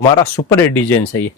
हमारा super design है ये।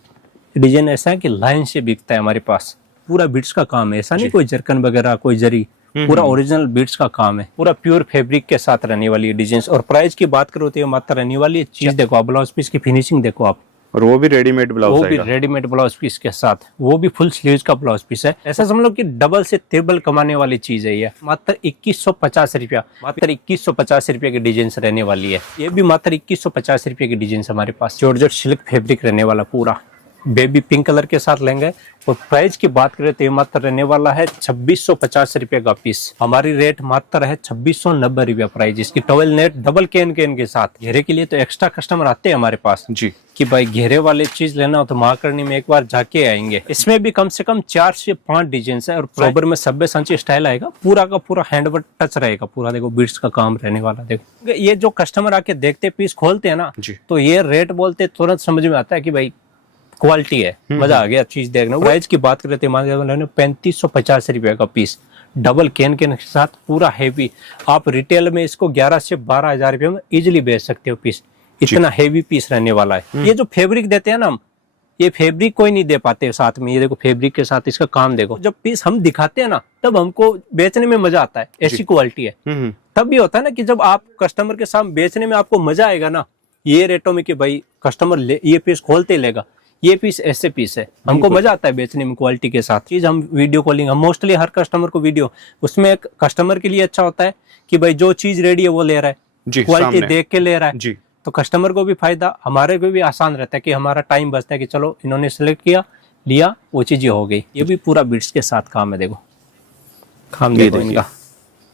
डिजाइन ऐसा है कि लाइन से बिकता है हमारे पास। पूरा बीट्स का काम है, ऐसा नहीं कोई जरकन वगैरह कोई जरी, पूरा ओरिजिनल बीट्स का काम है। पूरा प्योर फैब्रिक के साथ रहने वाली डिजाइन। और प्राइस की बात करो तो ये मात्र रहने वाली चीज देखो आप, ब्लाउज पीस की फिनिशिंग देखो आप, और वो भी रेडीमेड ब्लाउज, वो भी रेडीमेड ब्लाउज पीस के साथ, वो भी फुल स्लीव्स का ब्लाउज पीस है। ऐसा समझ लो कि डबल से ट्रिपल कमाने वाली चीज है ये। मात्र 2150 रुपया, मात्र 2150 रुपये की डिजाइन रहने वाली है। ये भी मात्र 2150 रुपये की डिजाइन हमारे पास। जॉर्जेट सिल्क फैब्रिक रहने वाला, पूरा बेबी पिंक कलर के साथ लेंगे। और प्राइस की बात करें तो ये मात्र रहने वाला है 2650 रुपये का पीस। हमारी रेट मात्र है 2690 रुपया प्राइस इसकी। टॉवेल नेट डबल कैन के साथ। घेरे के लिए तो एक्स्ट्रा कस्टमर आते हैं हमारे पास जी, कि भाई घेरे वाले चीज लेना हो तो महाकर्णी में एक बार जाके आएंगे। इसमें भी कम से कम 4 से 5 डिजाइन है। और प्रॉपर में सब्बे सांची स्टाइल आएगा, पूरा का पूरा हैंडवर्क टच रहेगा। पूरा देखो बीट्स का काम रहने वाला। देखो ये जो कस्टमर आके देखते पीस खोलते हैं ना, तो ये रेट बोलते तुरंत समझ में आता है कि भाई क्वालिटी है, मजा आ गया चीज देखने। प्राइस की बात करें तो 3550 रुपए का पीस, डबल कैन के साथ, पूरा हेवी। आप रिटेल में इसको 11 से 12 हजार रुपए में इजिली बेच सकते हो पीस। इतना हेवी पीस रहने वाला है। ये जो फैब्रिक देते हैं ना हम, ये फैब्रिक कोई नहीं दे पाते साथ में। ये देखो फैब्रिक के साथ इसका काम देखो। जब पीस हम दिखाते हैं ना तब हमको बेचने में मजा आता है। ऐसी क्वालिटी है। तब भी होता है ना कि जब आप कस्टमर के सामने बेचने में आपको मजा आएगा ना, ये रेटों में कि भाई कस्टमर ये पीस खोलते लेगा। ये पीस ऐसे पीस है, हमको मजा आता है बेचने में क्वालिटी के साथ। चीज हम वीडियो कॉलिंग, हम मोस्टली हर कस्टमर को वीडियो, उसमें एक कस्टमर के लिए अच्छा होता है कि भाई जो चीज रेडी है वो ले रहा है, क्वालिटी देख के ले रहा है जी। तो कस्टमर को भी फायदा, हमारे को भी आसान रहता है कि हमारा टाइम बचता है कि चलो इन्होंने सेलेक्ट किया, लिया, वो चीज हो गई। ये भी पूरा बीट्स के साथ काम है। देखो काम देखो इनका।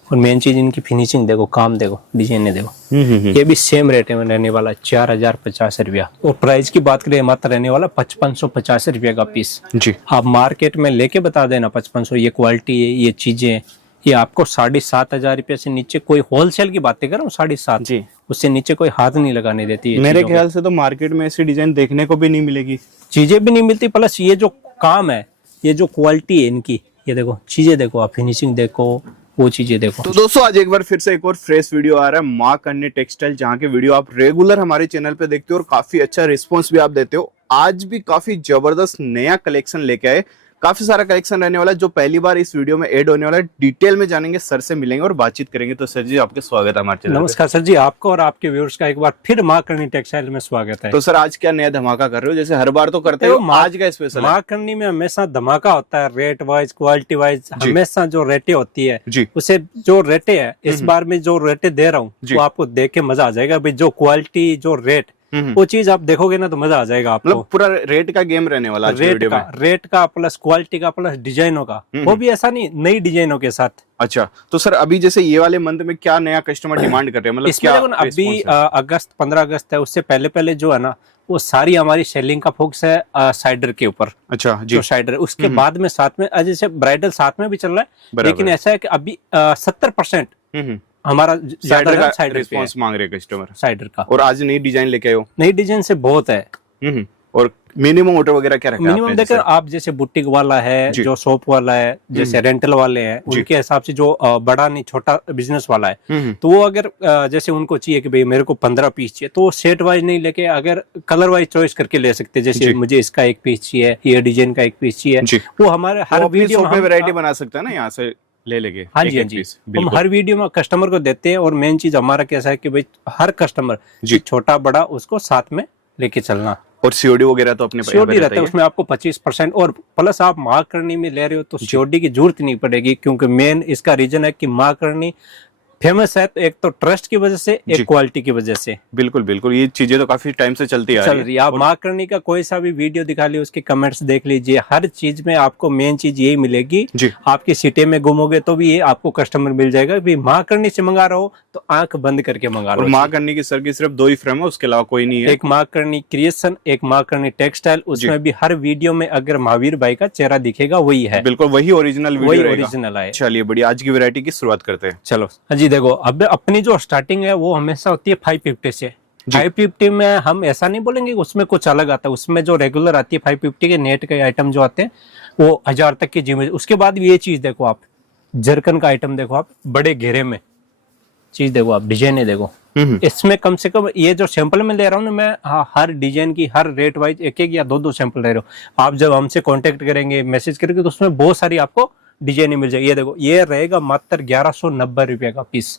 और मेन चीज इनकी फिनिशिंग देखो, काम देखो, डिजाइन देखो। ये भी सेम रेट में रहने वाला 4050 रुपया। और प्राइस की बात करें मात्र रहने वाला 5550 रुपया का पीस जी। आप मार्केट में लेके बता देना 5500, ये क्वालिटी है, ये चीजें, ये आपको 7500 रुपये से नीचे कोई होलसेल की बातें कर रहा हूँ, 7.5 जी, उससे नीचे कोई हाथ नहीं लगाने देती। मेरे ख्याल से तो मार्केट में ऐसी डिजाइन देखने को भी नहीं मिलेगी, चीजें भी नहीं मिलती। प्लस ये जो काम है, ये जो क्वालिटी है इनकी, ये देखो चीजें देखो आप, फिनिशिंग देखो, वो चीजें देखो। तो दोस्तों आज एक बार फिर से एक और फ्रेश वीडियो आ रहा है माँ कर्णी टेक्सटाइल, जहाँ के वीडियो आप रेगुलर हमारे चैनल पे देखते हो और काफी अच्छा रिस्पांस भी आप देते हो। आज भी काफी जबरदस्त नया कलेक्शन लेके आए, काफी सारा कलेक्शन रहने वाला है जो पहली बार इस वीडियो में ऐड होने वाला है। डिटेल में जानेंगे, सर से मिलेंगे और बातचीत करेंगे। तो सर जी आपके स्वागत है हमारे चैनल। नमस्कार सर जी, आपको और आपके व्यूअर्स का एक बार फिर माँ कर्णी टेक्सटाइल में स्वागत है। तो सर आज क्या नया धमाका कर रहे हो? जैसे हर बार तो करते हो, आज का स्पेशल माँ कर्णी में हमेशा धमाका होता है। रेट वाइज, क्वालिटी वाइज, हमेशा जो रेटें होती है उसे, जो रेटें है इस बार में जो रेटें दे रहा हूँ वो आपको देख के मजा आ जाएगा। भाई जो क्वालिटी, जो रेट, वो चीज आप देखोगे ना तो मजा आ जाएगा आपको। मतलब पूरा रेट का गेम रहने वाला रेट का प्लस क्वालिटी का प्लस डिजाइनों का, वो भी ऐसा नहीं, नई डिजाइनों के साथ। अच्छा, तो सर अभी जैसे ये वाले मंथ में क्या नया कस्टमर डिमांड कर रहे हैं? मतलब इसमें देखो ना, अभी अगस्त 15 अगस्त है, उससे पहले जो है ना वो सारी हमारी सेलिंग का फोकस है साइडर के ऊपर। अच्छा जी, जो साइडर है उसके बाद में साथ में, जैसे ब्राइडल साथ में भी चल रहा है, लेकिन ऐसा है कि अभी 70% हमारा साइडर रिस्पांस मांग रहे कस्टमर साइडर का। और आज नई डिजाइन लेके आए हो? नई डिजाइन से बहुत है। और मिनिमम ऑर्डर वगैरह क्या रखा है? मिनिमम देखो आप, जैसे बुटीक वाला है, जो शॉप वाला है, जैसे रेंटल वाले हैं, उनके हिसाब से जो बड़ा नहीं छोटा बिजनेस वाला है, तो वो अगर जैसे उनको चाहिए कि भाई मेरे को 15 पीस चाहिए, तो वो सेट वाइज नहीं लेके अगर कलर वाइज चॉइस करके ले सकते हैं। जैसे मुझे इसका एक पीस चाहिए, ये डिजाइन का एक पीस चाहिए, वो हमारे हर वीडियो में वैरायटी बना सकता है ना, यहाँ से ले लेंगे। हाँ जी, हाँ जी, हम हर वीडियो में कस्टमर को देते हैं। और मेन चीज हमारा कैसा है कि भाई हर कस्टमर छोटा बड़ा उसको साथ में लेके चलना। और सीओडी वगैरह तो अपने सीओडी रहता है, उसमें आपको 25%। और प्लस आप माँ कर्णी में ले रहे हो तो सीओडी की जरूरत नहीं पड़ेगी, क्योंकि मेन इसका रीजन है कि माँ कर्णी फेमस है, तो एक तो ट्रस्ट की वजह से, एक क्वालिटी की वजह से। बिल्कुल बिल्कुल, ये चीजें तो काफी टाइम से चल रही है। आप माँ कर्णी का कोई सा भी वीडियो दिखा लीजिए, उसके कमेंट्स देख लीजिए, हर चीज में आपको मेन चीज यही मिलेगी। आपकी सिटी में घूमोगे तो भी ये आपको कस्टमर मिल जाएगा। माँ कर्णी से मंगा रहा हो तो आंख बंद करके मंगा रहा हो। माँ कर्णी की सर की सिर्फ 2 ही फ्रेम है, उसके अलावा कोई नहीं है। एक माँ कर्णी क्रिएशन, एक माँ कर्णी टेक्सटाइल। उसमें भी हर वीडियो में अगर महावीर भाई का चेहरा दिखेगा वही है, बिल्कुल वही ओरिजिनल वीडियो, वही ओरिजिनल है। चलिए बढ़िया, आज की वैरायटी की शुरुआत करते हैं। चलो हाँ जी, देखो अब अपनी जो स्टार्टिंग है वो हमेशा होती है 550 से। 550 में हम ऐसा नहीं बोलेंगे उसमें कुछ अलग आता है। उसमें जो रेगुलर आती है 550 के नेट के आइटम जो आते हैं वो 1000 तक की जिम्मेदारी। उसके बाद ये चीज देखो आप, जरकन का आइटम देखो आप, बड़े घेरे में, चीज देखो आप, डिजाइन देखो। इसमें कम से कम ये जो सैंपल में ले रहा हूँ ना मैं, हर डिजाइन की हर रेट वाइज एक एक या दो दो सैंपल ले रहा हूँ। आप जब हमसे कांटेक्ट करेंगे, मैसेज करेंगे, तो उसमें बहुत सारी आपको डिजाइन मिल जाएगी। ये देखो, ये रहेगा मात्र 1190 रुपए का पीस।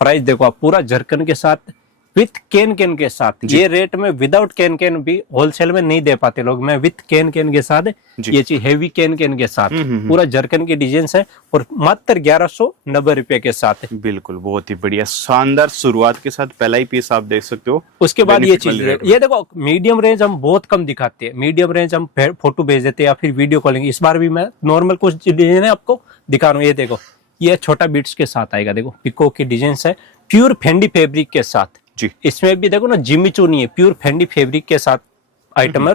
प्राइस देखो आप, पूरा झरकन के साथ विथ कैन कैन के साथ। ये रेट में विदाउट कैन कैन भी होलसेल में नहीं दे पाते लोग, मैं विथ कैन कैन के साथ ये चीज हेवी कैन कैन के साथ पूरा झरकन की डिजाइन है, और मात्र 1190 रुपए के साथ। बिल्कुल, बहुत ही बढ़िया, शानदार शुरुआत के साथ पहला ही पीस आप देख सकते हो। उसके बाद ये चीज, ये देखो मीडियम रेंज हम बहुत कम दिखाते हैं। मीडियम रेंज हम फोटो भेज देते हैं या फिर वीडियो कॉलिंग। इस बार भी मैं नॉर्मल कुछ डिजाइन आपको दिखा रहा हूँ। ये देखो, ये छोटा बीट्स के साथ आएगा। देखो पिको की डिजाइन है, प्योर फेंडी फैब्रिक के साथ जी। इसमें भी देखो ना, जिमीचू नहीं है, प्योर फेंडी फैब्रिक के साथ आइटम है,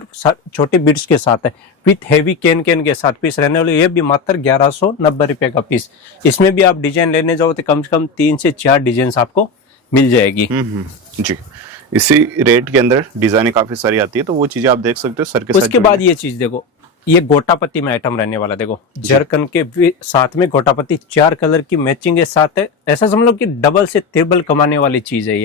छोटे बीट्स के साथ है, विथ हेवी कैन कैन के साथ पीस रहने वाले। ये भी मात्र 1190 रुपए का पीस। इसमें भी आप डिजाइन लेने जाओ तो कम से कम 3 से 4 डिजाइन आपको मिल जाएगी। जी, इसी रेट के अंदर डिजाइन काफी सारी आती है, तो वो चीजें आप देख सकते हो सर के साथ। उसके बाद ये चीज देखो, ये गोटापत्ती में आइटम रहने वाला। देखो जरकन के साथ में गोटापत्ती 4 कलर की मैचिंग के साथ है। ऐसा समझ लो कि डबल से ट्रिपल कमाने वाली चीज है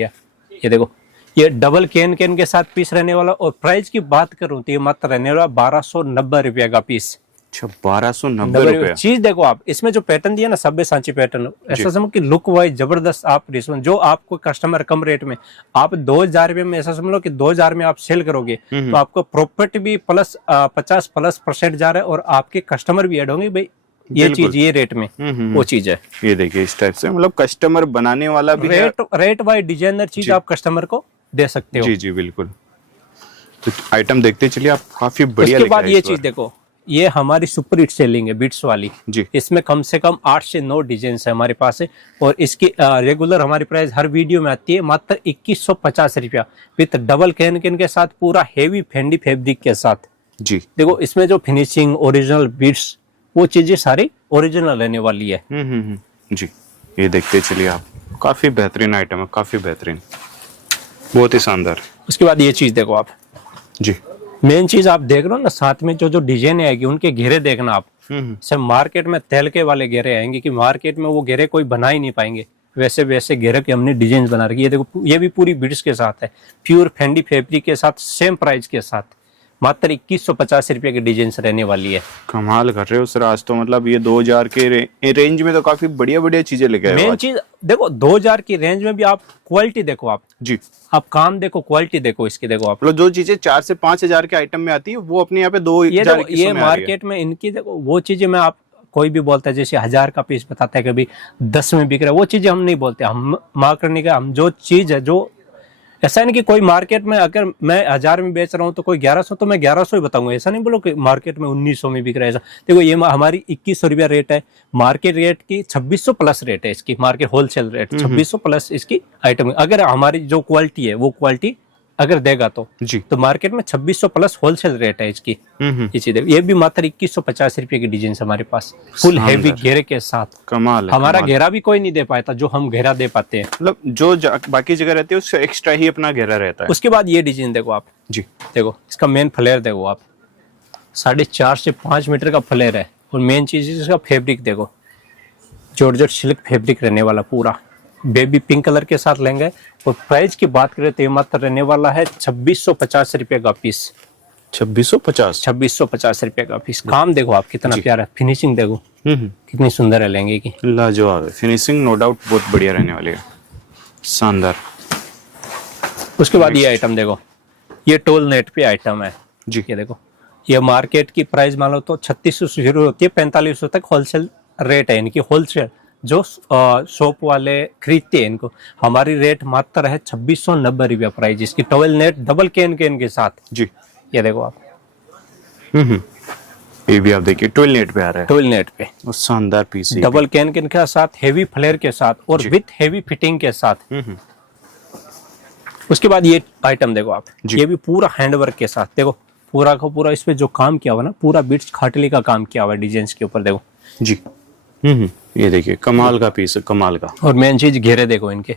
ये देखो, ये डबल कैन कैन के साथ पीस रहने वाला। और प्राइस की बात करूं तो ये मात्र रहने वाला 1290 रुपए का पीस। 1290 रुपए। चीज देखो आप, इसमें जो पैटर्न दिया ना, सब्बे सांची पैटर्न, ऐसा समझो कि लुक वाइज जबरदस्त आप रिस्पॉन्स। जो आपको कस्टमर कम रेट में, आप 2000 रुपए में, ऐसा समझ लो कि 2000 में आप सेल करोगे तो आपको प्रॉफिट भी प्लस 50+ % जा रहा है, और आपके कस्टमर भी ऐड होंगे भाई ये चीज ये रेट में। वो चीज है। ये देखिए इस टाइप से, मतलब कस्टमर बनाने वाला भी रेट वाइज डिजाइनर चीज आप कस्टमर को दे सकते हो। जी जी बिल्कुल। तो आइटम देखते चलिए आप, काफी बढ़िया। उसके बाद ये चीज देखो, ये हमारी सुपर हिट सेलिंग है बीट्स वाली जी। इसमें कम से कम 8 से 9 डिजाइन है हमारे पास है, और इसकी रेगुलर हमारी प्राइस हर वीडियो में आती है मात्र 2150 रुपया, विथ डबल कैन कैन के साथ, पूरा हेवी फेंडी फैब्रिक के साथ जी। देखो इसमें जो फिनिशिंग, ओरिजिनल बीट्स, वो चीजें सारी ओरिजिनल रहने वाली है। जी, ये देखते चलिए आप, काफी बेहतरीन आइटम है, काफी बेहतरीन, बहुत ही शानदार। उसके बाद ये चीज देखो आप जी, मेन चीज आप देख रहे हो ना, साथ में जो डिजाइन आएगी उनके घेरे देखना आप। सब मार्केट में तेल के वाले घेरे आएंगे कि मार्केट में वो घेरे कोई बना ही नहीं पाएंगे, वैसे वैसे घेरे के हमने डिजाइन बना रखी है। ये देखो, ये भी पूरी बीड्स के साथ है, प्योर फेंडी फैब्रिक के साथ, सेम प्राइस के साथ, मात्र 2150 रुपए की डिजाइन रहने वाली है। कमाल कर रहे हो सर आज तो, मतलब ये 2000 के रेंज में तो काफी बढ़िया बढ़िया चीजें लेके आए। मेन चीज देखो, 2000 की रेंज में भी आप क्वालिटी देखो आप जी, आप काम देखो, क्वालिटी देखो इसकी। देखो आप, मतलब जो चीजें 4 से 5000 के आइटम में आती है वो अपने यहाँ पे 2000 की ये मार्केट में इनकी देखो, वो चीजें मैं आप, कोई भी बोलता है जैसे 1000 का पीस बताता है, कभी 10 में बिक रहा है, वो चीजें हम नहीं बोलते। हम मार्केट का, हम जो चीज है, जो ऐसा नहीं कि कोई मार्केट में अगर मैं 1000 में बेच रहा हूँ तो कोई 1100, तो मैं 1100 ही बताऊंगा। ऐसा नहीं बोलो कि मार्केट में 1900 में बिक रहा है। ऐसा देखो, ये हमारी 2100 रुपया रेट है, मार्केट रेट की 2600 प्लस रेट है इसकी, मार्केट होलसेल रेट 2600 प्लस इसकी आइटम। अगर हमारी जो क्वालिटी है वो क्वालिटी अगर देगा तो जी, तो मार्केट में 2600 प्लस होलसेल रेट है इसकी। ये भी मात्र 2150 रुपए की डिजाइन हमारे पास, फुल हेवी घेरे के साथ। कमाल है, हमारा कमाल। घेरा भी कोई नहीं दे पाता जो हम घेरा दे पाते हैं, मतलब जो बाकी जगह रहती है उससे एक्स्ट्रा ही अपना घेरा रहता है। उसके बाद ये डिजाइन देखो आप जी, देखो इसका मेन फ्लेयर देखो आप, 4.5 से 5 मीटर का फ्लेयर है, और मेन चीज इसका फैब्रिक देखो, जॉर्जेट सिल्क फैब्रिक रहने वाला, पूरा बेबी पिंक कलर के साथ लेंगे। और प्राइस की बात करें तो ये मात्र रहने वाला है 2650 रुपए का पीस। 2650 रुपए का पीस। काम देखो आप कितना प्यारा, फिनिशिंग देखो कितनी सुंदर है लहंगे की, लाजवाब। फिनिशिंग नो डाउट बहुत बढ़िया रहने वाली है, शानदार। उसके बाद ये आइटम देखो, ये टोल नेट पे आइटम है जी। ये देखो, ये मार्केट की प्राइस मान लो तो 3600 से शुरू होती है, 4500 तक होलसेल रेट है इनकी। होलसेल जो शॉप वाले खरीदते हैं इनको, हमारी रेट मात्र है 2690 रुपया प्राइस इसकी, towel net double can can के साथ जी। ये देखो आप, ये भी आप देखिए 12 नेट पे आ रहा है, टॉवेल नेट पे, और शानदार पीस है, डबल कैन कैन के साथ, हेवी फ्लेयर के साथ, और विथ हेवी फिटिंग के साथ। उसके बाद ये आइटम देखो आप, ये भी पूरा हैंडवर्क के साथ। देखो पूरा का पूरा इस पे जो काम किया हुआ ना, पूरा बीट्स खाटली का काम किया हुआ है डिजाइन के ऊपर देखो जी। ये देखिए कमाल का पीस है, कमाल का। और मेन चीज घेरे देखो इनके,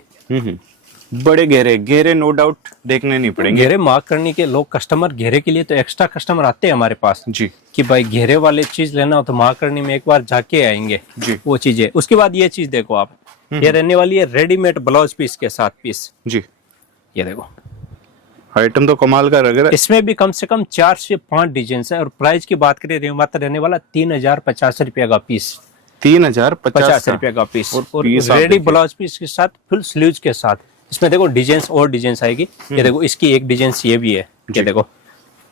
बड़े घेरे नो डाउट देखने नहीं पड़ेंगे। घेरे मार्क करने के लोग, कस्टमर घेरे के लिए तो एक्स्ट्रा कस्टमर आते हैं हमारे पास जी, कि भाई घेरे वाले चीज लेना हो तो मार्क करने में एक बार जाके आएंगे जी। वो चीज है। उसके बाद ये चीज देखो आप, ये रहने वाली है रेडीमेड ब्लाउज पीस के साथ पीस। जी, ये देखो आइटम तो कमाल का लग रहा है। इसमें भी कम से कम 4 से 5 डिजाइन है और प्राइस की बात करें मात्र रहने वाला 3050 रुपए का पीस। 3050 रुपए का पीस और पीस आप रेडी देखिए। ब्लाउज पीस के साथ फुल स्लीव्स के साथ। इसमें देखो डिजाइन और डिजाइन आएगी। ये देखो इसकी एक डिजाइन ये भी है। ये देखो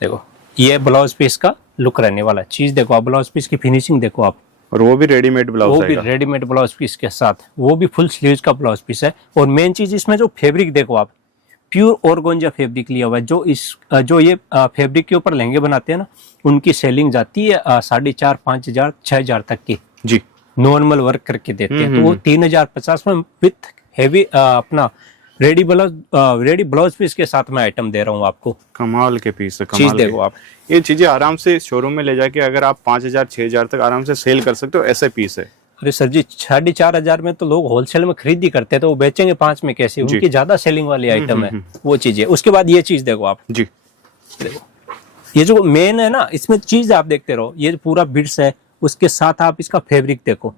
देखो ये ब्लाउज पीस का लुक रहने वाला चीज। देखो आप ब्लाउज पीस की फिनिशिंग देखो आप, और वो भी रेडीमेड ब्लाउज वो भी आएगा। रेडीमेड ब्लाउज पीस के साथ, वो भी फुल स्लीव्स का ब्लाउज पीस है। और मेन चीज इसमें जो फैब्रिक देखो आप, प्योर ऑर्गेन्जा फैब्रिक लिया हुआ है। जो ये फैब्रिक के ऊपर लहंगे बनाते हैं ना, उनकी सेलिंग जाती है 4,500, 5,000, 6,000 तक की। जी, नॉर्मल वर्क करके देते हैं। तो वो 3050 में विथ हेवी अपना रेडी ब्लाउज पीस के साथ मैं आइटम दे रहा हूँ आपको। कमाल के पीस है, चीज कमाल देखो के। आप, ये चीजें आराम से शोरूम में ले जाके अगर आप 5,000 6,000 तक आराम से सेल कर सकते हो, ऐसे पीस है। अरे सर जी 4,500 में तो लोग होलसेल में खरीदी करते हैं, तो वो बेचेंगे 5 में कैसे? उनकी ज्यादा सेलिंग वाली आइटम है वो चीज है। उसके बाद ये चीज देखो आप, जी, देखो ये जो मेन है ना, इसमें चीज आप देखते रहो। ये पूरा बिट्स है, उसके साथ आप इसका फैब्रिक देखो,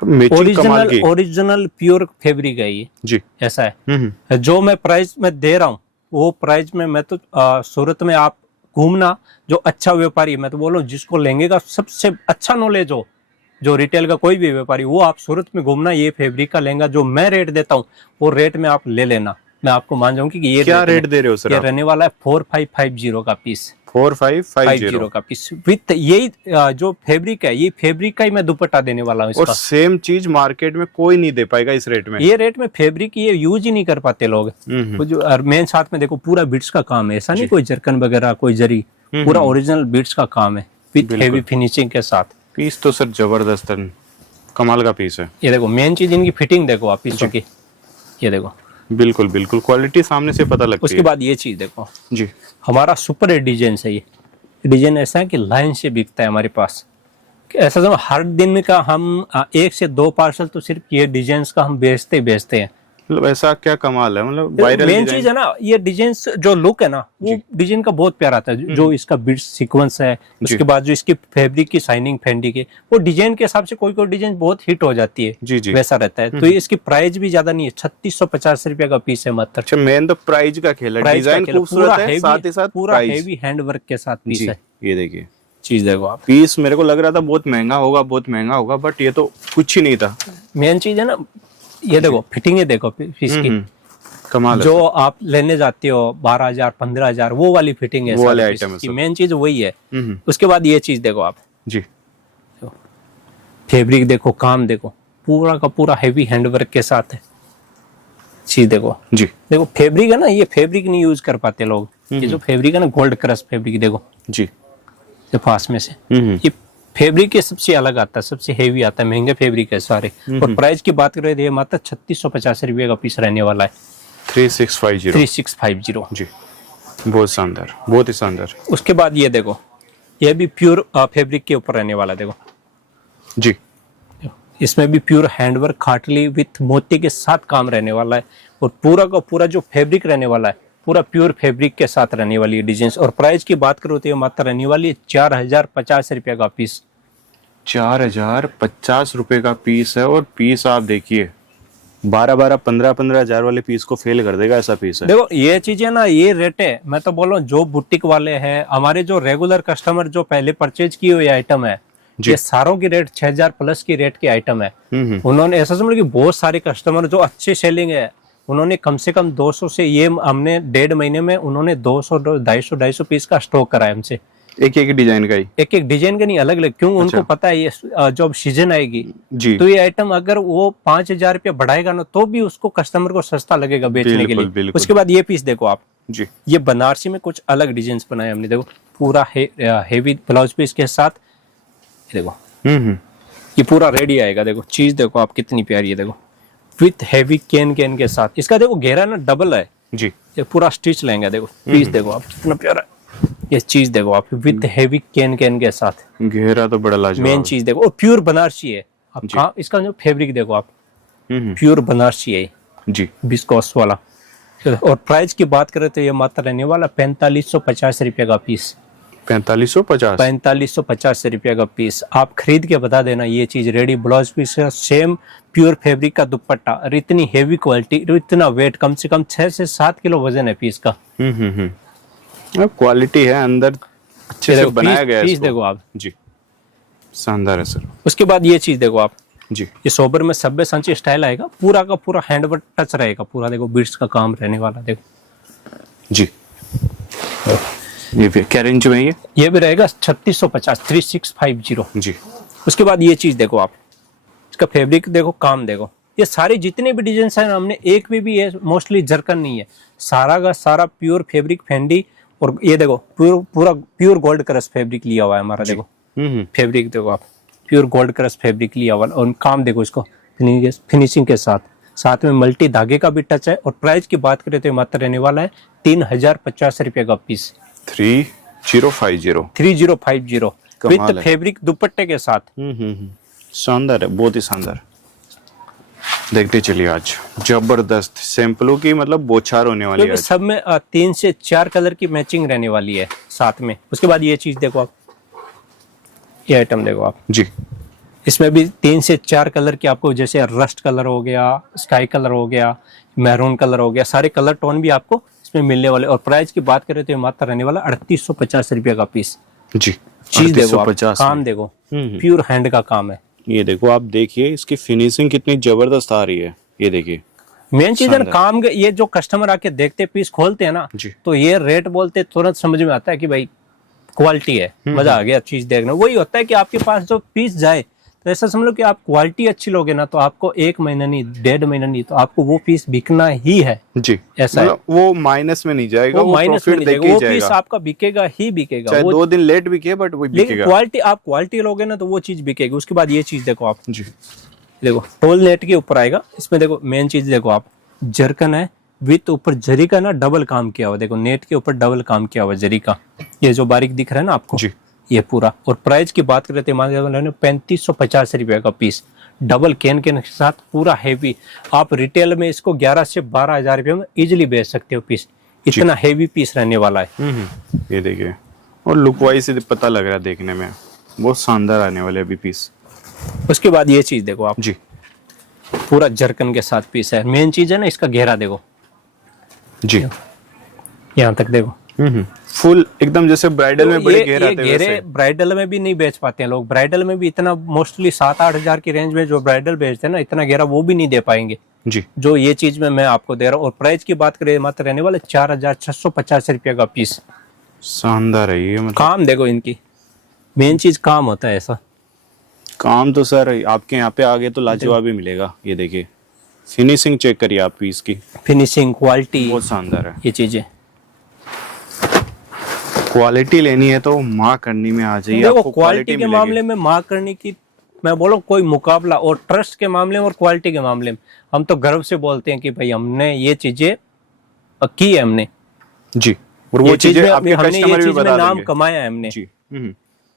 मैचिंग कमाल की। ओरिजिनल प्योर फैब्रिक है ये। जी, ऐसा है। जो मैं प्राइस में दे रहा हूँ वो प्राइस में मैं तो सूरत में आप घूमना, जो अच्छा व्यापारी, मैं तो बोल रहा हूँ जिसको लहंगे का सबसे अच्छा नॉलेज हो, जो रिटेल का कोई भी व्यापारी, वो आप सूरत में घूमना, ये फैब्रिक का लहंगा जो मैं रेट देता हूँ वो रेट में आप ले लेना। मैं आपको मान जाऊंगी कि ये क्या रेट दे रहे हो सर ये आप? रहने वाला है 4550 का पीस। 4550 का पीस विथ यही जो फैब्रिक है, ये फैब्रिक का ही मैं दुपट्टा देने वाला हूँ और इसका। सेम चीज मार्केट में कोई नहीं दे पाएगा इस रेट में। ये रेट में फैब्रिक ये यूज ही नहीं कर पाते लोग। वो जो मेन साथ में देखो पूरा बिट्स का काम है, ऐसा नहीं कोई जरकन वगैरह कोई जरी, पूरा ओरिजिनल बिट्स का काम है विथ हेवी फिनिशिंग के साथ। पीस तो सर जबरदस्त है, कमाल का पीस है। ये देखो मेन चीज इनकी फिटिंग देखो आप पीछे की। ये देखो बिल्कुल बिल्कुल, क्वालिटी सामने से पता लगती उसके है। बाद ये चीज देखो, जी, हमारा सुपर डिजाइन है। ये डिजाइन ऐसा है कि लाइन से बिकता है हमारे पास। ऐसा समझो हर दिन का हम 1 से 2 पार्सल तो सिर्फ ये डिजाइन का हम बेचते ही बेचते हैं। मतलब ऐसा क्या कमाल है, मतलब वायरल मेन चीज है ना, ये डिजाइन जो लुक है ना, वो डिजाइन का बहुत प्यारा आता है। जो इसका बिट सीक्वेंस है, उसके बाद जो इसकी फैब्रिक की शाइनिंग फैंडी की, वो डिजाइन के हिसाब से कोई कोई डिजाइन बहुत हिट हो जाती है। जी जी। वैसा रहता है। तो ये इसकी प्राइस भी ज्यादा नहीं है, 3650 रुपए का पीस है मात्र। अच्छा, मेन तो प्राइस का खेल है, प्राइस का डिजाइन खेल है, खूबसूरत है, साथ ही साथ पूरा प्राइस। हेवी हैंडवर्क के साथ पीस जी, है। ये देखिए चीज देखो आप, पीस मेरे को लग रहा था बहुत महंगा होगा, बहुत महंगा होगा, बट ये तो कुछ ही नहीं था। मेन चीज है ना, ये देखो फिटिंग है देखो पीस की। कमाल है। जो आप लेने जाते हो 12,000 15,000 वो वाली फिटिंग है, वो वाले सारे आइटम है पीस की सब। मेन चीज वही है। उसके बाद ये चीज देखो आप, जी, फैब्रिक देखो, काम देखो, पूरा का पूरा हेवी हैंडवर्क के साथ है। चीज देखो, जी, देखो फैब्रिक है ना, ये फैब्रिक नहीं यूज कर पाते लोग। ये जो फैब्रिक है ना, गोल्ड क्रश फैब्रिक देखो, जी, ये पास में से ये फैब्रिक के सबसे अलग आता है, सबसे हेवी आता है, महंगे फैब्रिक है सारे। और प्राइस की बात करें तो ये मात्र 3650 रुपए का पीस रहने वाला है। 3650। 3650 जी, बहुत शानदार, बहुत ही शानदार। उसके बाद ये देखो, ये भी प्योर फैब्रिक के ऊपर रहने वाला है। देखो जी, इसमें भी प्योर हैंडवर्क खाटली विथ मोती के साथ काम रहने वाला है। और पूरा का पूरा जो फैब्रिक रहने वाला है, पूरा प्योर फैब्रिक के साथ रहने वाली है डिजाइन। और प्राइस की बात करो तो ये मात्र रहने वाली है 4050 रुपए का पीस। 4050 रुपए का पीस है। और पीस आप देखिए 12 15 हजार वाले पीस को फेल कर देगा, ऐसा पीस है। देखो ये चीजें ना, ये रेट है, मैं तो बोल रहा हूँ जो बुटीक वाले हैं, हमारे जो रेगुलर कस्टमर जो पहले परचेज किए हुए आइटम है, ये सारों की रेट 6000 प्लस की रेट की आइटम है। उन्होंने ऐसा समझ कि बहुत सारे कस्टमर जो अच्छे सेलिंग है, उन्होंने कम से कम 200 से, ये हमने 1.5 महीने में उन्होंने 200 250 पीस का स्टॉक कराया हमसे। एक एक डिजाइन का ही, एक एक डिजाइन का नहीं, अलग अलग। क्यों? उनको पता है ये जब सीजन आएगी जी, तो ये आइटम अगर वो 5000 रुपया बढ़ाएगा ना, तो भी उसको कस्टमर को सस्ता लगेगा बेचने के लिए। बिल्कुल। उसके बाद ये पीस देखो आप, जी, ये बनारसी में कुछ अलग डिजाइन बनाए हमने। देखो पूरा हेवी ब्लाउज पीस के साथ, देखो ये पूरा रेडी आएगा। देखो चीज देखो आप कितनी प्यारी है, देखो विथ हेवी कैन के साथ। इसका देखो घेरा ना डबल है जी, ये पूरा स्टिच लेंगे। देखो पीस देखो आप कितना प्यारा है। ये चीज देखो आप विथ हेवी कैन के साथ, घेरा तो बड़ा लाजवाब। मेन चीज देखो, और प्योर बनारसी है। आप हाँ, इसका जो फैब्रिक देखो आप, प्योर बनारसी है जी, विस्कोस वाला। और प्राइस की बात करें तो ये मात्र रहने वाला 4550 रुपए का पीस। 4550। 4550 रुपये का पीस। आप खरीद के बता देना ये चीज रेडी ब्लाउज पीस है, सेम प्योर फैब्रिक का दुपट्टा और इतनी हेवी क्वालिटी और इतना वेट, कम से कम 6 से 7 किलो वजन है पीस का। क्वालिटी है, अंदर अच्छे से बनाया गया है। पीस देखो आप जी, शानदार है सर। उसके बाद ये चीज देखो आप जी, ये सोबर में सब्बे सांची स्टाइल आएगा, पूरा का पूरा हैंडवर्क टच रहेगा, पूरा देखो बीट्स का काम रहने वाला। देखो जी, ये भी क्या रेंज में है ये भी रहेगा 3650, 3650 जी। उसके बाद ये चीज देखो आप, इसका फैब्रिक देखो, काम देखो, ये सारे जितने भी डिजाइन है हमने एक भी ये मोस्टली जरकन नहीं है, सारा का सारा प्योर फैब्रिक फेंडी। और ये देखो पूरा प्योर गोल्ड क्रश फैब्रिक लिया हुआ है हमारा। देखो फैब्रिक देखो आप, प्योर गोल्ड क्रश फैब्रिक लिया हुआ और काम देखो इसको फिनिशिंग के साथ में मल्टी धागे का भी टच है। और प्राइस की बात करें तो मात्र रहने वाला है 3050 रुपये का पीस। 3050 विद फैब्रिक दुपट्टे के साथ। शानदार है, बहुत ही शानदार। देखते चलिए आज जबरदस्त सैंपलों की मतलब बौछार होने वाली है। सब में 3 से 4 कलर की मैचिंग रहने वाली है साथ में। उसके बाद ये चीज देखो आप, ये आइटम देखो आप जी, इसमें भी 3 से 4 कलर की आपको, जैसे रस्ट कलर हो गया, स्काई कलर हो गया, मैरून कलर हो गया, सारे कलर टोन भी आपको इसमें मिलने वाले। और प्राइस की बात करें तो मात्र रहने वाला 3850 रुपये का पीस। जी, चीज देखो आप, काम देखो, प्योर हैंड का काम है। ये देखो आप, देखिए इसकी फिनिशिंग कितनी जबरदस्त आ रही है। ये देखिए मेन चीज है ना काम, ये जो कस्टमर आके देखते पीस खोलते हैं ना, तो ये रेट बोलते तुरंत समझ में आता है कि भाई क्वालिटी है, मजा आ गया चीज देखना। वही होता है कि आपके पास जो पीस जाए तो ऐसा समझ लो कि आप क्वालिटी अच्छी लोगे ना, तो आपको 1 महीना नहीं, 1.5 महीना नहीं, तो आपको वो पीस बिकना ही है। जी, ऐसा है, वो माइनस में नहीं जाएगा, वो माइनस में नहीं जाएगा, वो पीस आपका बिकेगा ही बिकेगा। चाहे 2 दिन लेट बिके, बट वो बिकेगा। क्वालिटी, आप क्वालिटी लोगे ना तो वो चीज बिकेगी। उसके बाद ये चीज देखो आप जी, देखो टोल नेट के ऊपर आएगा। इसमें देखो मेन चीज देखो आप, जरकन है विथ ऊपर जरी का ना डबल काम किया हुआ। देखो नेट के ऊपर डबल काम किया हुआ जरी का, ये जो बारीक दिख रहा है ना आपको जी, ये पूरा। और प्राइस की बात करें तो 3550 रुपये का पीस, डबल कैन के साथ, पूरा हैवी। आप रिटेल में इसको 11 से 12 हजार रुपये में इजिली बेच सकते हो पीस, इतना हैवी पीस रहने वाला है। ये देखिए, और लुक वाइज पता लग रहा है देखने में, बहुत शानदार आने वाले अभी पीस। उसके बाद ये चीज देखो आप जी, पूरा जरकन के साथ पीस है। मेन चीज है ना इसका घेरा देखो जी, यहाँ तक देखो, फुल एकदम जैसे ब्राइडल में बड़े घेरे आते हैं। घेरे ब्राइडल में भी नहीं बेच पाते हैं लोग, ब्राइडल में भी इतना मोस्टली 7-8 हजार की रेंज में जो ब्राइडल बेचते हैं ना, इतना घेरा वो भी नहीं दे पाएंगे जी, जो ये चीज में मैं आपको दे रहा हूँ। और प्राइस की बात करें मात्र रहने वाले 4650 रुपये का पीस। शानदार है ये, मतलब काम देखो इनकी, मेन चीज काम होता है ऐसा। काम तो सर आपके यहाँ पे आगे तो लाजवाब ही मिलेगा। ये देखिए फिनिशिंग चेक करिए आप पीस की, फिनिशिंग क्वालिटी बहुत शानदार है। ये चीजें क्वालिटी लेनी है तो माँ करनी में आ जाइए। देखो क्वालिटी के मामले में माँ करनी की मैं बोलूँ कोई मुकाबला, और ट्रस्ट के मामले में और क्वालिटी के मामले में हम तो गर्व से बोलते हैं कि भाई हमने ये चीजें की है हमने। जी, और वो चीजें आपके कस्टमर भी बता देंगे, नाम कमाया है हमने जी।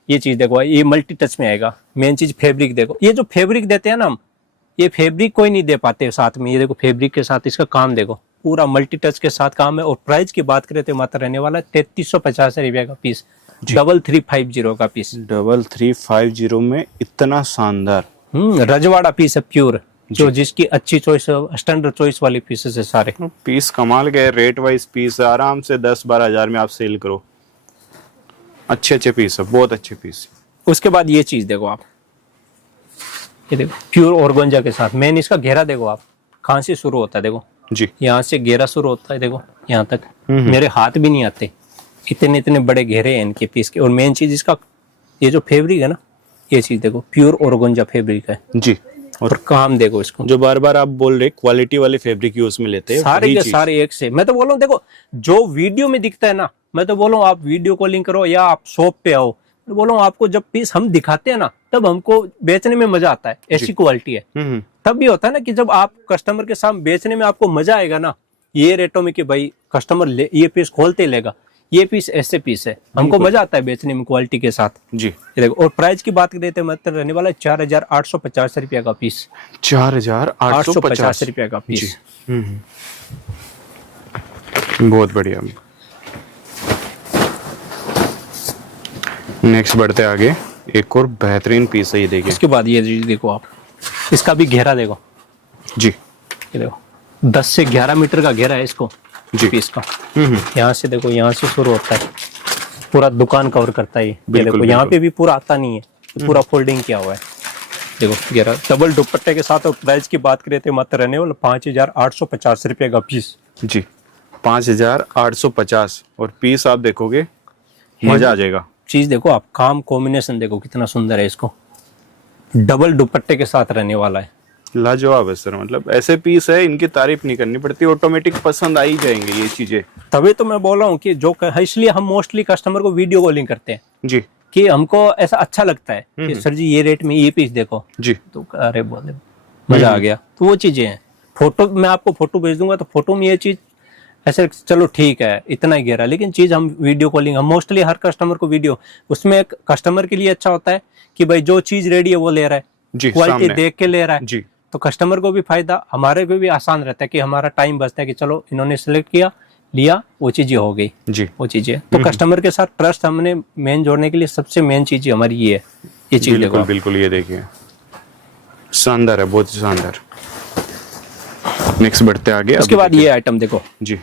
ये चीज देखो, ये मल्टी टच में आएगा। मेन चीज फैब्रिक देखो, ये जो फैब्रिक देते हैं ना हम, ये फैब्रिक कोई नहीं दे पाते साथ में। ये देखो फैब्रिक के साथ इसका काम देखो, पूरा मल्टी टच के साथ काम है। और प्राइस की बात करें तो मात्र रहने वाला 3350 रुपये का पीस, 3350 का पीस। 3350 में इतना शानदार रजवाड़ा पीस है प्योर, जो जिसकी अच्छी चॉइस, स्टैंडर्ड चॉइस वाली पीसेस है सारे। पीस कमाल के रेट वाइज पीस है, आराम से 10-12 हजार में आप सेल करो। अच्छे पीस है, बहुत अच्छे पीस। उसके बाद ये चीज देखो आप, ये देखो प्योर ऑर्गेन्जा के साथ। मेन इसका घेरा देखो आप, कहाँ से शुरू होता है देखो जी, यहाँ से घेरा शुरू होता है देखो यहाँ तक। मेरे हाथ भी नहीं आते, इतने बड़े घेरे हैं इनके पीस के। और मेन चीज इसका ये जो फैब्रिक है ना, ये चीज देखो प्योर ऑर्गेन्जा फैब्रिक है जी। और काम देखो इसको, जो बार बार आप बोल रहे क्वालिटी वाले फैब्रिक यूज में लेते हैं, सारे के सारे एक से। मैं तो बोल रहा हूँ देखो, जो वीडियो में दिखता है ना, मैं तो बोल रहा हूँ आप वीडियो कॉलिंग करो या आप शॉप पे आओ, मैं बोल रहा हूँ आपको जब पीस हम दिखाते हैं ना, तब हमको बेचने में मजा आता है। ऐसी क्वालिटी है। तब भी होता है ना कि जब आप कस्टमर के सामने बेचने में आपको मजा आएगा ना, ये रेटों में कि भाई कस्टमर ये पीस खोलते लेगा, ये पीस ऐसे पीस है, हमको मजा आता है बेचने में क्वालिटी के साथ जी। ये देखो, और प्राइस की बात करें तो मतलब रहने वाला 4850 रुपया का पीस। 4850 रुपया का पीस। बहुत बढ़िया। नेक्स्ट बढ़ते आगे, एक और बेहतरीन पीस है, ये देखिए उसके बाद ये चीज देखो आप, इसका भी घेरा देखो जी। ये देखो 10 से 11 मीटर का घेरा है इसको जी। पीस का। यहाँ से देखो, यहाँ से शुरू होता है, पूरा दुकान कवर करता है ये बिल्कुल, देखो। यहाँ पे भी पूरा आता नहीं है, पूरा फोल्डिंग किया हुआ है देखो घेरा, डबल दुपट्टे के साथ। और प्राइस की बात करें तो मात्र रहने वाला 5,850 रुपये का पीस जी। 5,850 और पीस आप देखोगे मजा आ जाएगा। चीज देखो आप, काम कॉम्बिनेशन देखो कितना सुंदर है, इसको डबल दुपट्टे के साथ रहने वाला है। लाजवाब है सर, मतलब ऐसे पीस है इनकी तारीफ नहीं करनी पड़ती, ऑटोमेटिक पसंद आ ही जाएंगे ये चीजें। तभी तो मैं बोल रहा हूँ कि जो इसलिए हम मोस्टली कस्टमर को वीडियो कॉलिंग करते हैं जी कि हमको ऐसा अच्छा लगता है कि सर जी ये रेट में ये पीस देखो जी। तो अरे बोले मजा आ गया। तो वो चीजें हैं, फोटो मैं आपको फोटो भेज दूंगा तो फोटो में ये चीज ऐसे चलो ठीक है इतना ही घेरा, लेकिन चीज हम वीडियो कॉलिंग, हम मोस्टली हर कस्टमर को वीडियो, उसमें एक कस्टमर के लिए अच्छा होता है कि भाई जो चीज रेडी है वो ले रहा है, जी, क्वालिटी सामने। देख के ले रहा है जी तो कस्टमर को भी फायदा, हमारे को भी आसान रहता है कि हमारा टाइम बचता है कि चलो इन्होंने सेलेक्ट किया लिया, वो चीजें हो गई जी। वो चीजें। तो कस्टमर के साथ ट्रस्ट हमने मेन जोड़ने के लिए सबसे मेन चीज हमारी ये है, ये चीज देखो बिल्कुल आप। बिल्कुल, ये देखिए शानदार है, बहुत शानदार। नेक्स्ट बढ़ते आगे। उसके बाद ये आइटम देखो जी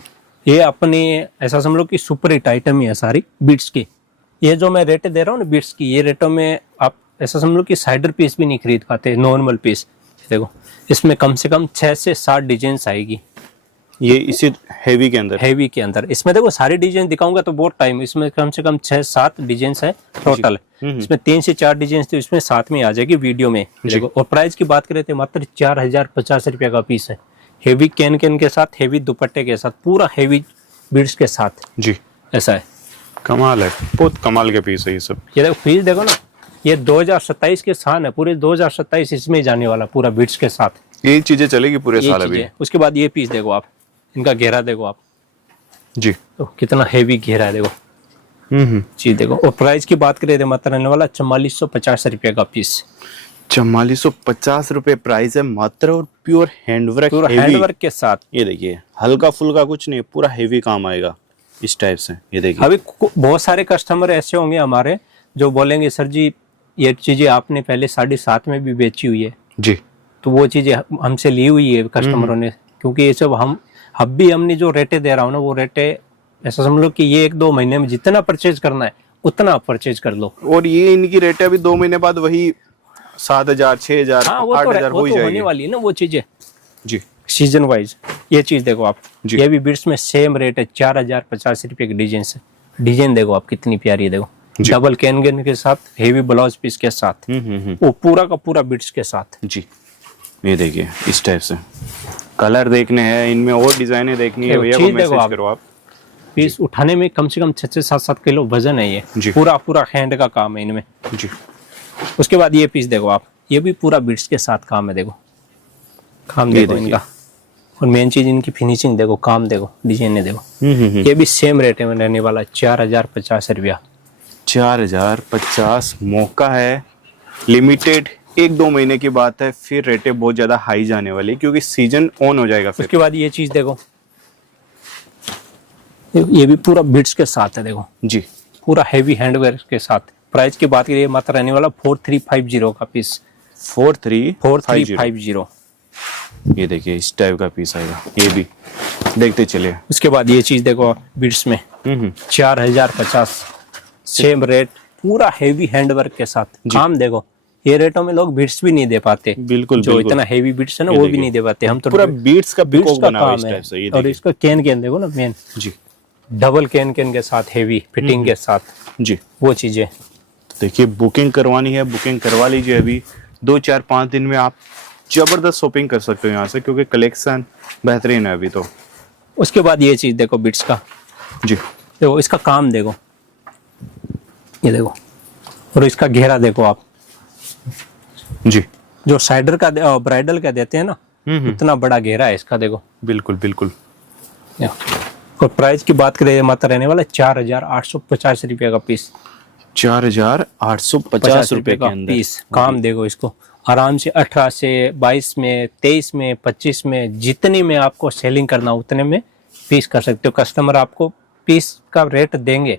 ये अपने ऐसा समझ लो कि सुपर हिट आइटम ही है सारी बीट्स की। ये जो मैं रेट दे रहा हूँ ना बीट्स की, ये रेटों में आप ऐसा समझ लो कि साइडर पीस भी नहीं खरीद पाते, नॉर्मल पीस। देखो इसमें कम से कम 6 से 7 डिजाइन आएगी, ये इसी हेवी के अंदर। हेवी के अंदर। इसमें देखो सारी डिजाइन दिखाऊंगा तो बहुत टाइम, इसमें कम से कम 6-7 डिजाइन है टोटल। इसमें 3 से 4 डिजाइन तो इसमें साथ में आ जाएगी वीडियो में देखो। और प्राइस की बात करें तो मात्र 4,050 रुपये का पीस है, हेवी कैन के साथ, हेवी दुपट्टे के साथ, पूरा हेवी बीड्स के साथ जी। ऐसा है, कमाल है, बहुत कमाल के पीस है ये सब। ये देखो पीस देखो ना, ये 2027 के साथ है, पूरे 2027 इसमें जाने वाला पूरा बीट्स के साथ ये चीजें चलेगी पूरे ये साल अभी। चीजें। उसके बाद ये पीस देखो आप, इनका घेरा देखो आप जी। तो कितना हेवी घेरा है देखो चीज देखो। और प्राइस की बात करें तो मात्र रहने वाला 4450 रुपये का पीस। 4450 रुपए प्राइस है मात्र, और प्योर हैंडवर्क, पूरा हैंडवर्क के साथ। ये देखिए हल्का फुल्का कुछ नहीं, पूरा हेवी काम आएगा इस टाइप से। ये देखिए अभी बहुत सारे कस्टमर ऐसे होंगे हमारे जो बोलेंगे सर जी ये चीजें आपने पहले 7.5 में भी बेची हुई है, जी। तो वो चीजें हमसे ली हुई है कस्टमरों ने, क्योंकि ये सब हमने जो रेटे दे रहा हूँ ना वो रेटे ऐसा समझ लो कि ये 1-2 महीने में जितना परचेज करना है उतना आप परचेज कर लो। और ये इनकी रेट अभी 2 महीने बाद वही 7,000 6,000 हाँ वो 8,000 तो हो ही होने जाएगी वाली है ना वो चीजें जी। Season wise. ये चीज देखो आप, जी। ये भी बिट्स में सेम रेट है, 4,050 रुपये की डिजाइन से। डिजाइन देखो आप कितनी प्यारी है देखो, डबल कैन के साथ, हेवी ब्लाउज पीस के साथ, वो पूरा का पूरा बिट्स के साथ जी। ये देखिए इस टाइप से कलर देखने हैं, इनमें और डिजाइने देखनी है, भैया को चीज देखो मैसेज आप। करो आप। पीस उठाने में कम से कम 6-7 किलो वजन है जी। ये, पूरा हैंड का काम है इनमें जी। उसके बाद ये पीस देखो आप, ये भी पूरा बिट्स के साथ काम है देखो, काम देखो इनका। और मेन चीज इनकी फिनिशिंग देखो, काम देखो, डिजाइन देखो। ये भी सेम रेट में रहने वाला 4,050 रुपया। 4,050 मौका है, लिमिटेड 1-2 महीने की बात है, फिर रेटें बहुत ज्यादा हाई जाने वाली क्योंकि सीजन ऑन हो जाएगा फिर। उसके बाद ये चीज देखो, ये भी पूरा बिट्स के साथ है देखो जी। पूरा हेवी हैंडवर्क के साथ। प्राइस की बात करिए मात्र रहने वाला 4,350 का पीस। 4,350 ये देखिए इस टाइप का पीस आएगा, ये भी देखते चलिए। उसके बाद ये चीज देखो बिट्स में 4,050 सेम रेट, पूरा हेवी हैंडवर्क के साथ। काम देखो, ये रेटों में लोग बिट्स भी नहीं दे पाते, बिल्कुल जो बिल्कुल। इतना हेवी बिट्स है ना वो भी नहीं दे पाते। हम तो पूरा बीट्स का बीट्स पिकॉक का बना हुआ है काम इस है। टाइप से, ये और देखिए इसका कैन देखो ना, मेन जी। डबल कैन के साथ, हेवी फिटिंग के साथ, जी। वो चीजें। देखिए बुकिंग करवानी है, बुकिंग करवा लीजिए अभी, 2-4-5 दिन में आप जबरदस्त शॉपिंग कर सकते हो यहाँ से, क्योंकि कलेक्शन बेहतरीन है अभी तो। उसके बाद ये चीज देखो बिट्स का, जी। देखो इसका काम देखो, ये देखो, और इसका घेरा देखो आप, जी। जो साइडर का ब्राइडल का देते हैं ना उतना बड़ा घेरा है इसका देखो। बिल्कुल बिल्कुल। और प्राइस की बात करें मात्र रहने वाला 4,850 रुपये का पीस। 4,850 रुपए के अंदर पीस। काम देखो इसको, आराम से 18 से 22 में, 23 में, 25 में, जितनी में आपको सेलिंग करना उतने में पीस कर सकते हो। कस्टमर आपको पीस का रेट देंगे,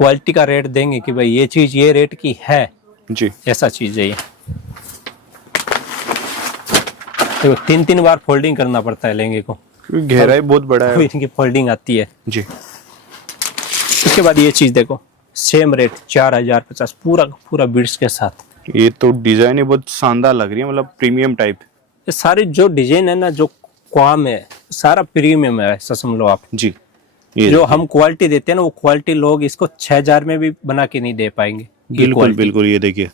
क्वालिटी का रेट देंगे कि भाई ये चीज ये रेट की है, जी। ऐसा चीज है ये। देखो 3-3 बार फोल्डिंग करना पड़ता है लहंगे को, गहराई बहुत बड़ा है। इनकी फोल्डिंग आती है जी। उसके बाद ये चीज देखो, सेम रेट 4050 पूरा का पूरा बीड्स के साथ। ये तो डिजाइन ही बहुत शानदार लग रही है, मतलब प्रीमियम टाइप। ये सारी जो डिजाइन है ना, जो काम है सारा प्रीमियम है, ऐसा समझ लो आप। जी। ये जो हम क्वालिटी देते हैं ना, वो क्वालिटी लोग इसको 6000 में भी बना के नहीं दे पाएंगे। बिल्कुल बिल्कुल। ये देखिए,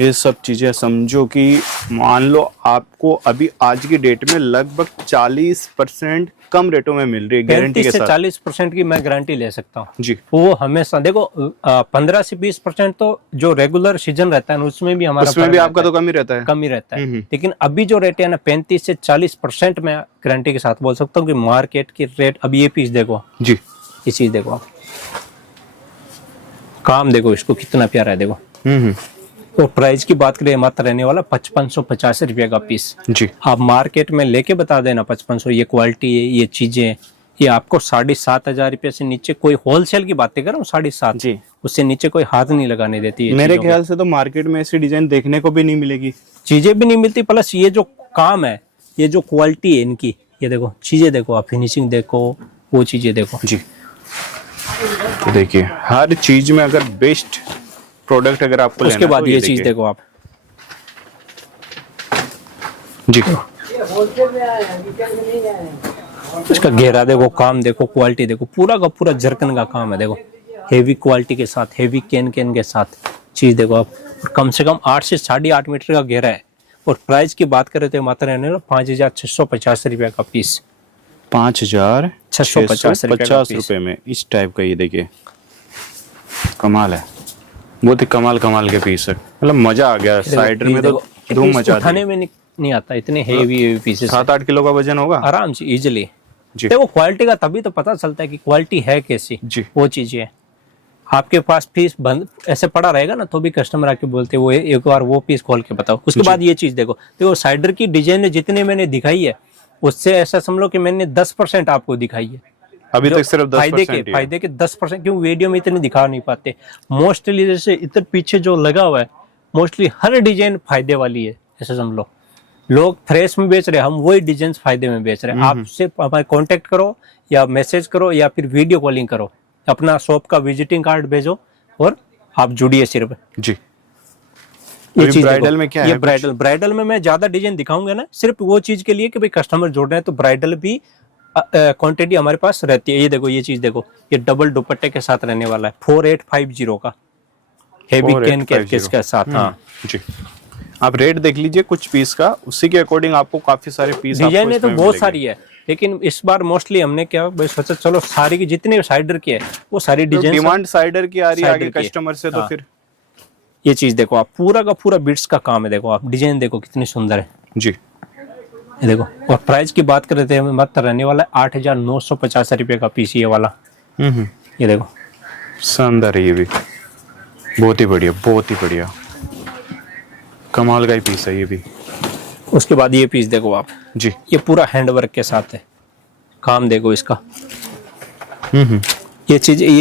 ये सब चीजें समझो कि मान लो आपको अभी आज की डेट में लगभग 40% कम रेटों में मिल रही है, गारंटी के साथ। 40% की मैं गारंटी ले सकता हूँ जी। वो हमेशा देखो 15 से 20% तो जो रेगुलर सीजन रहता है ना, उसमें भी हमारा उसमें भी आपका तो कम ही रहता है। कम ही रहता है। लेकिन अभी जो रेट है ना 35 से 40% में गारंटी के साथ बोल सकता हूँ कि मार्केट की रेट। अभी ये पीस देखो जी, ये चीज देखो आप, काम देखो इसको कितना प्यारा है देखो। तो प्राइस की बात करें मात्र रहने वाला 5550 रुपये का पीस। जी। आप मार्केट में लेके बता देना 5500, ये क्वालिटी है, ये चीजें, ये आपको 7500 रुपये से नीचे कोई होलसेल की बातें कर रहा हूँ 7.5, जी, उससे नीचे कोई हाथ नहीं लगाने देती है। मेरे ख्याल से तो मार्केट में ऐसी डिजाइन देखने को भी नहीं मिलेगी, चीजें भी नहीं मिलती, प्लस ये जो काम है, ये जो क्वालिटी है इनकी, ये देखो चीजें देखो आप, फिनिशिंग देखो, वो चीजें देखो। जी। तो देखिए हर चीज में अगर बेस्ट प्रोडक्ट अगर आपको लेना उसके बाद तो ये चीज देखो आप। जी। इसका घेरा देखो, काम देखो, क्वालिटी देखो, पूरा का पूरा जरकन का काम है देखो, हेवी क्वालिटी के साथ, हेवी कैन के साथ चीज देखो आप। और कम से कम 8 से 8.5 मीटर का घेरा है। और प्राइस की बात करें तो मात्र रहने वाला 5650 रुपये का पीस। 5650 रुपए में इस टाइप का, ये देखिए कमाल है, बहुत ही कमाल के पीस है, मतलब मजा आ गया। साइडर में तो धूम मचा दी। उठाने में नहीं आता, इतने हेवी पीसेस। 7-8 किलो का वजन होगा आराम से, इजिली। जी। देखो क्वालिटी का तभी तो पता चलता है कि क्वालिटी है कैसी। जी। वो चीजें है। आपके पास पीस बंद ऐसे पड़ा रहेगा ना, तो भी कस्टमर आके बोलते वो एक बार वो पीस खोल के बताओ। उसके बाद ये चीज देखो साइडर की डिजाइन जितने मैंने दिखाई है, उससे ऐसा समझ लो कि मैंने 10% आपको दिखाई है अभी तक, सिर्फ 10%। फायदे के 10%, क्यों वीडियो में इतने दिखा नहीं पाते। मोस्टली जैसे इधर पीछे जो लगा हुआ है, मोस्टली हर डिजाइन फायदे वाली है, ऐसा समझ लो। लोग फ्रेश में बेच रहे हैं, हम वही डिजाइन फायदे में बेच रहे हैं। आप सिर्फ हमारे कांटेक्ट करो या मैसेज करो या फिर वीडियो कॉलिंग करो, अपना शॉप का विजिटिंग कार्ड भेजो और आप जुड़िए सिर्फ। जी। ये चीज ब्राइडल में क्या है? ये ब्राइडल में मैं ज्यादा डिजाइन दिखाऊंगा ना, सिर्फ वो चीज के लिए कि भाई कस्टमर जुड़ रहे हैं, तो ब्राइडल भी क्वांटिटी हमारे पास रहती है। ये देखो, ये चीज देखो, ये डबल दुपट्टे के साथ रहने वाला है, 4850 का, हेवी कैन के साथ। हाँ जी। आप रेट देख लीजिए कुछ पीस का, उसी के अकॉर्डिंग आपको काफी सारे पीस, डिजाइन तो बहुत सारी है, लेकिन इस बार मोस्टली हमने क्या सोचा, चलो सारी की जितने साइडर की है वो सारी डिजाइन, डिमांड साइडर की आ रही है आगे कस्टमर से, तो फिर ये चीज देखो आप, पूरा का पूरा बीट्स का काम है। देखो आप डिजाइन देखो कितनी सुंदर है जी। ये देखो। और प्राइस की बात करें तो मात्र रहने वाला है 8950 रुपये का पीस ये वाला। ये देखो शानदार है, ये भी बहुत ही बढ़िया कमाल का ही पीस है ये भी। उसके बाद ये पीस देखो आप जी, ये पूरा हैंडवर्क के साथ है, काम देखो इसका। ये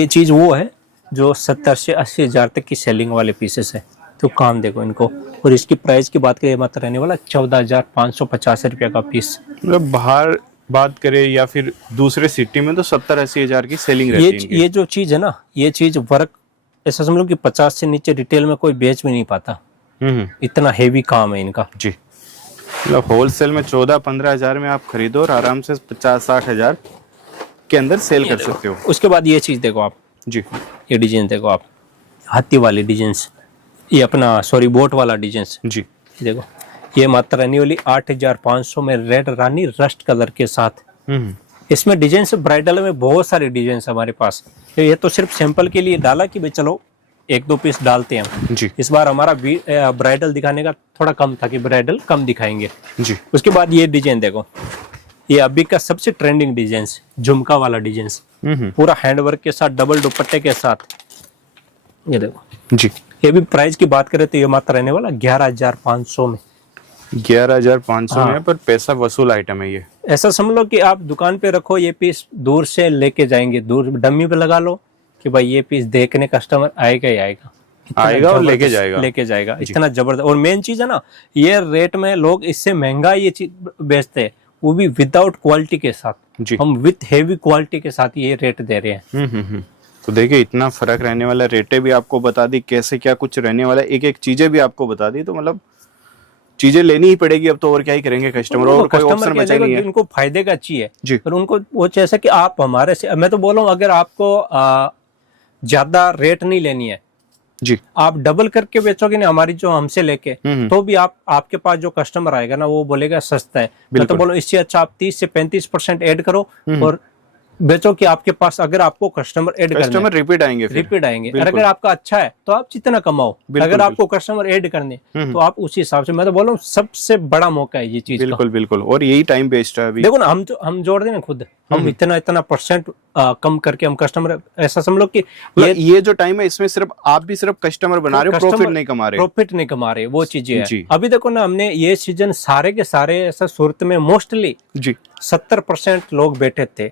चीज वो है जो 70 से 80 हजार तक की सेलिंग वाले पीसेस है, तो काम देखो इनको। और इसकी प्राइस की बात करें मात्र रहने वाला 14550 रुपये का पीस। मतलब बाहर बात करें या फिर दूसरे सिटी में तो 70-80 हजार की सेलिंग रहती है। ये जो चीज है ना, ये चीज वर्क ऐसा समझ लो कि 50 से नीचे रिटेल में कोई बेच भी नहीं पाता, इतना हेवी काम है इनका। जी, मतलब होलसेल में 14-15 हजार में आप खरीदो और आराम से 50-60 हजार के अंदर सेल कर सकते हो। उसके बाद ये चीज देखो आप जी, ये डिजाइन देखो आप, हाथी वाली डिजाइन, ये अपना सॉरी बोट वाला डिजाइन जी। देखो, ये मात्र रहने वाली 8500 में रेड रानी रस्ट कलर के साथ। इसमें डिजाइन ब्राइडल में बहुत सारे डिजाइन हमारे पास, ये तो सिर्फ सैंपल के लिए डाला कि भाई चलो 1-2 पीस डालते हैं हम जी। इस बार हमारा ब्राइडल दिखाने का थोड़ा कम था कि ब्राइडल कम दिखाएंगे जी। उसके बाद ये डिजाइन देखो, ये अभी का सबसे ट्रेंडिंग डिजाइन, झुमका वाला डिजाइन, पूरा हैंडवर्क के साथ, डबल दुपट्टे के साथ। ये देखो जी, ये भी प्राइस की बात करें तो ये मात्र रहने वाला 11500 में। 11500 में, पर पैसा वसूल आइटम है ये। ऐसा समझ लो कि आप दुकान पे रखो, ये पीस दूर से लेके जाएंगे, दूर डमी पे लगा लो, कि भाई ये पीस देखने कस्टमर आएगा ही आएगा, इतना आएगा और लेके जबरदस्त जाएगा। जाएगा, इतना जबरदस्त। और मेन चीज है ना, ये रेट में लोग इससे महंगा ये चीज बेचते हैं, वो भी विदाउट क्वालिटी के साथ। जी। हम विथ हेवी क्वालिटी के साथ ये रेट दे रहे हैं। तो देखिए इतना फर्क रहने वाला, रेटें भी आपको बता दी, कैसे क्या कुछ रहने वाला, एक एक चीजें भी आपको बता दी। तो मतलब चीजें लेनी ही पड़ेगी अब तो, और क्या ही करेंगे कस्टमर, और कोई ऑप्शन बचा नहीं है। जिनको फायदे का चाहिए जी। पर उनको वो जैसा कि आप हमारे से, मैं तो बोल रहा हूँ अगर आपको ज्यादा रेट नहीं लेनी है जी, आप डबल करके बेचोगे ना हमारी जो हमसे लेके, तो भी आपके पास जो कस्टमर आएगा ना वो बोलेगा सस्ता है। मैं तो बोलो इससे अच्छा आप 30 से 35% ऐड करो और बेचो कि आपके पास अगर आपको कस्टमर ऐड करना कस्टमर रिपीट आएंगे, रिपीट आएंगे। और अगर आपका अच्छा है तो आप जितना कमाओ, अगर आपको कस्टमर ऐड करने तो आप उसी हिसाब से, मैं तो बोल रहा हूँ सबसे बड़ा मौका है ये चीज का। बिल्कुल बिल्कुल, और यही टाइम वेस्ट है अभी। देखो ना, हम जोड़ दें ना खुद, हम इतना परसेंट कम करके हम कस्टमर, ऐसा समझ कि ये जो टाइम है इसमें सिर्फ आप भी सिर्फ कस्टमर बना रहे हो, प्रॉफिट नहीं कमा रहे। प्रॉफिट नहीं कमा रहे, वो चीजें जी। है। अभी देखो ना, हमने ये सीजन सारे के सारे ऐसा सूरत में मोस्टली जी 70% लोग बैठे थे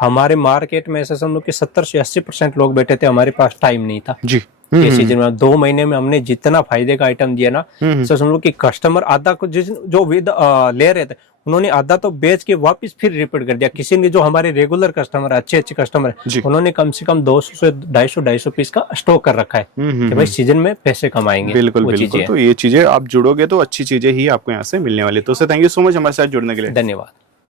हमारे मार्केट में, ऐसा समझो कि 70 से 80% लोग बैठे थे, हमारे पास टाइम नहीं था जी। ये सीजन में। 2 महीने में हमने जितना फायदे का आइटम दिया ना, ऐसा समझो कि कस्टमर आधा को जो ले रहे थे उन्होंने आधा तो बेच के वापस फिर रिपीट कर दिया। किसी ने जो हमारे रेगुलर कस्टमर है, अच्छे कस्टमर है, उन्होंने कम से कम 200 से 250 पीस का स्टॉक कर रखा है कि भाई सीजन में पैसे कमाएंगे। बिल्कुल बिल्कुल, तो ये चीजें आप जुड़ोगे तो अच्छी चीजें ही आपको यहाँ से मिलने वाली। तो sir thank you so much हमारे साथ जुड़ने के लिए। धन्यवाद।